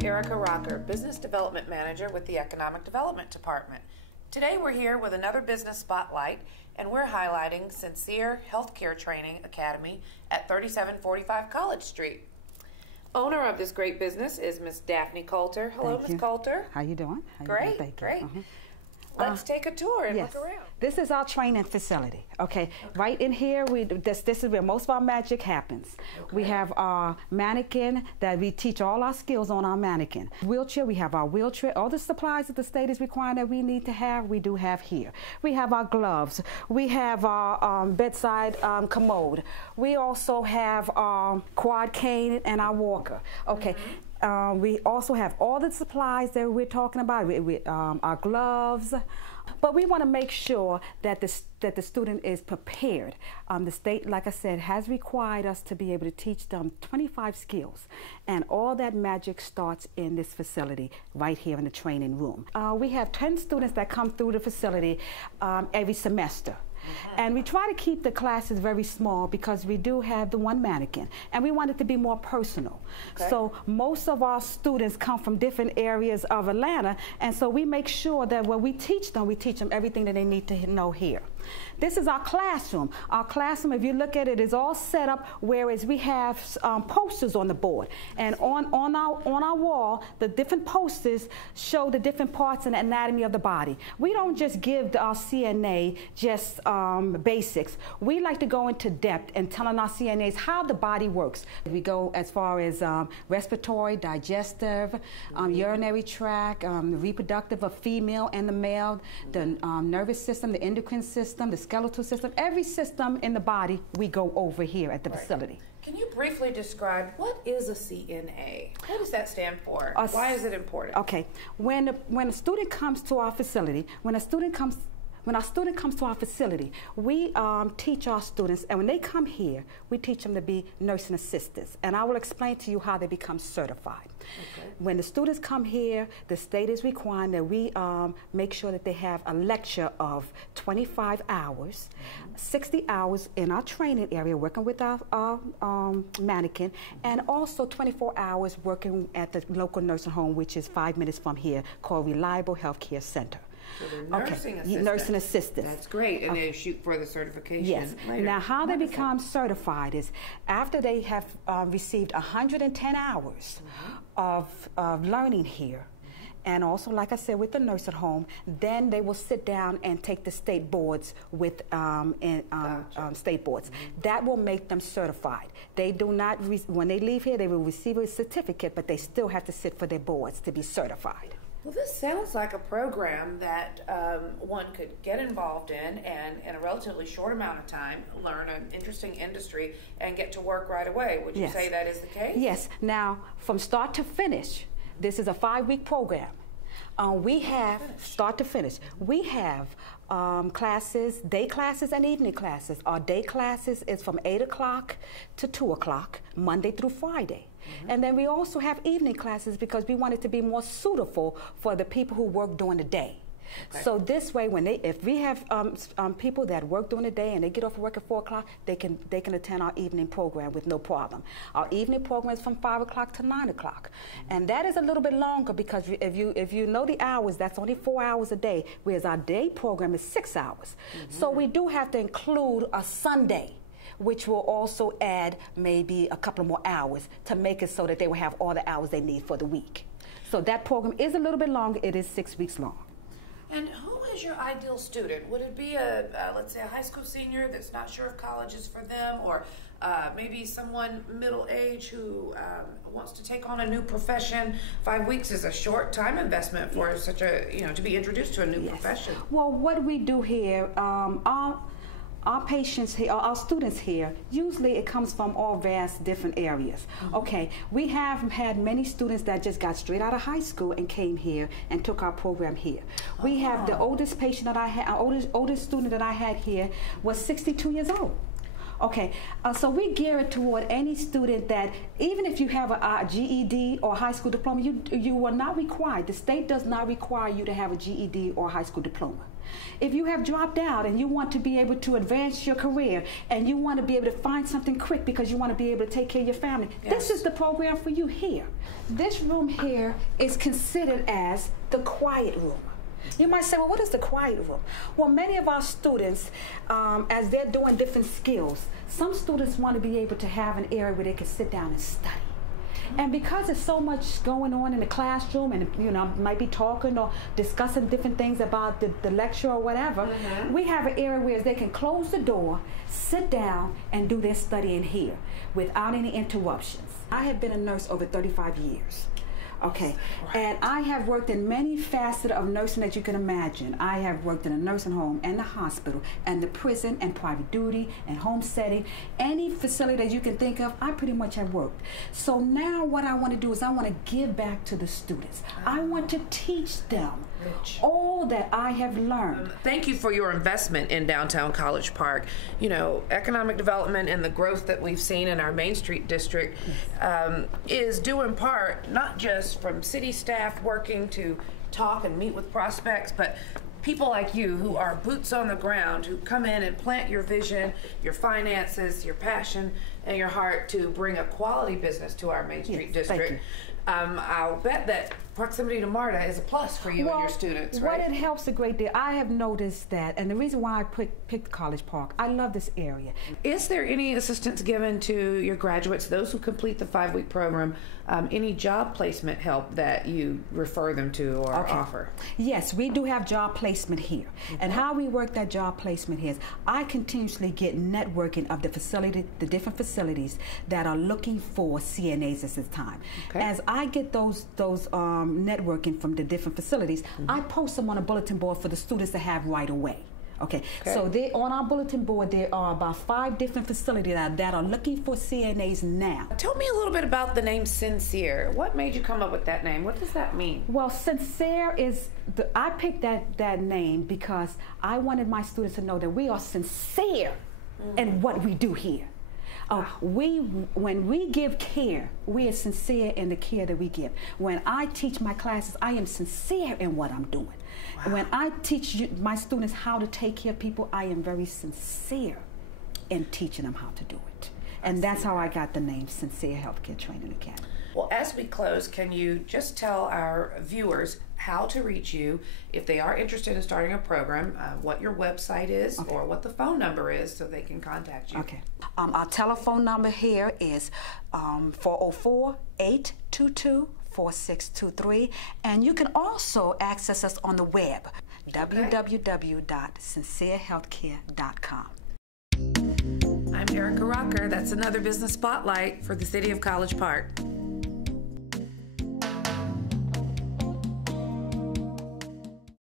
I'm Erica Rocker, Business Development Manager with the Economic Development Department. Today we're here with another Business Spotlight, and we're highlighting SynSere Healthcare Training Academy at 3745 College Street. Owner of this great business is Ms. Daphne Coulter. Hello, Ms. Coulter. How you doing? Great, great. Let's take a tour and yes. look around. This is our training facility. Okay, right in here, this is where most of our magic happens. Okay. We have our mannequin that we teach all our skills on our mannequin. Wheelchair, we have our wheelchair. All the supplies that the state is requiring that we need to have, we do have here. We have our gloves. We have our bedside commode. We also have our quad cane and our walker. Okay. We also have all the supplies that we're talking about, our gloves, but we want to make sure that the student is prepared. The state, like I said, has required us to be able to teach them 25 skills, and all that magic starts in this facility right here in the training room. We have 10 students that come through the facility every semester. And we try to keep the classes very small because we do have the one mannequin, and we want it to be more personal. Okay. So most of our students come from different areas of Atlanta, and so we make sure that when we teach them everything that they need to know here. This is our classroom. Our classroom, if you look at it, is all set up, whereas we have posters on the board. And on our wall, the different posters show the different parts and anatomy of the body. We don't just give our CNA just basics. We like to go into depth and telling our CNAs how the body works. We go as far as respiratory, digestive, urinary tract, reproductive of female and the male, the nervous system, the endocrine system, the skeletal system, every system in the body we go over here at the facility. Can you briefly describe what is a CNA? What does that stand for? Why is it important? Okay, when a student comes to our facility, when our student comes to our facility, we teach our students, and when they come here, we teach them to be nursing assistants. And I will explain to you how they become certified. Okay. When the students come here, the state is requiring that we make sure that they have a lecture of 25 hours, 60 hours in our training area working with our mannequin, and also 24 hours working at the local nursing home, which is 5 minutes from here, called Reliable Healthcare Center. So they're nursing assistants. Nursing assistants. That's great, and they shoot for the certification. Yes. Later. Now, how they become certified is after they have received 110 hours of learning here, and also, like I said, with the nursing home, then they will sit down and take the state boards with state boards. That will make them certified. They do not, when they leave here, they will receive a certificate, but they still have to sit for their boards to be certified. Well, this sounds like a program that one could get involved in and in a relatively short amount of time learn an interesting industry and get to work right away. Would you say that is the case? Yes. Now, from start to finish, this is a 5-week program. We have, start to finish, we have classes, day classes and evening classes. Our day classes is from 8 o'clock to 2 o'clock, Monday through Friday. And then we also have evening classes because we want it to be more suitable for the people who work during the day. Okay. So this way, if we have people that work during the day and they get off work at 4 o'clock, they can attend our evening program with no problem. Our evening program is from 5 o'clock to 9 o'clock, and that is a little bit longer because if you know the hours, that's only 4 hours a day, whereas our day program is 6 hours. So we do have to include a Sunday, which will also add maybe a couple more hours to make it so that they will have all the hours they need for the week. So that program is a little bit longer. It is 6 weeks long. And who is your ideal student? Would it be let's say a high school senior that's not sure if college is for them, or maybe someone middle age who wants to take on a new profession? 5 weeks is a short time investment for such a, to be introduced to a new profession. Well, what we do here, our patients here, our students here, usually it comes from all vast different areas. Okay, we have had many students that just got straight out of high school and came here and took our program here. We have the oldest patient that I had, our oldest student that I had here was 62 years old. Okay, so we gear it toward any student that, even if you have a GED or high school diploma, you are not required. The state does not require you to have a GED or high school diploma. If you have dropped out and you want to be able to advance your career and you want to be able to find something quick because you want to be able to take care of your family, this is the program for you here. This room here is considered as the quiet room. You might say, well, what is the quiet room? Well, many of our students, as they're doing different skills, some students want to be able to have an area where they can sit down and study. And because there's so much going on in the classroom and, you know, might be talking or discussing different things about the lecture or whatever, we have an area where they can close the door, sit down, and do their studying here without any interruptions. I have been a nurse over 35 years. Okay, and I have worked in many facets of nursing that you can imagine. I have worked in a nursing home and the hospital and the prison and private duty and home setting. Any facility that you can think of, I pretty much have worked. So now what I want to do is I want to give back to the students. I want to teach them all that I have learned. Thank you for your investment in downtown College Park. You know, economic development and the growth that we've seen in our Main Street district is due in part not just from city staff working to talk and meet with prospects, but people like you who are boots on the ground, who come in and plant your vision, your finances, your passion, and your heart to bring a quality business to our Main Street district. I'll bet that proximity to MARTA is a plus for you and your students, right? What it helps a great deal. I have noticed that, and the reason why I picked College Park, I love this area. Is there any assistance given to your graduates, those who complete the 5-week program, any job placement help that you refer them to or offer? Yes, we do have job placement here. And how we work that job placement here is I continuously get networking of the facility, the different facilities that are looking for CNAs at this time. As I get those networking from the different facilities, I post them on a bulletin board for the students to have right away. So on our bulletin board, there are about 5 different facilities that are looking for CNAs now. Tell me a little bit about the name SynSere. What made you come up with that name? What does that mean? Well, SynSere is, I picked that name because I wanted my students to know that we are sincere in what we do here. When we give care, we are sincere in the care that we give. When I teach my classes, I am sincere in what I'm doing. When I teach my students how to take care of people, I am very sincere in teaching them how to do it. And that's how I got the name SynSere Healthcare Training Academy. Well, as we close, can you just tell our viewers how to reach you if they are interested in starting a program, what your website is or what the phone number is so they can contact you? Our telephone number here is 404-822-4623, and you can also access us on the web, www.synserehealthcare.com. I'm Erica Rocker. That's another Business Spotlight for the City of College Park.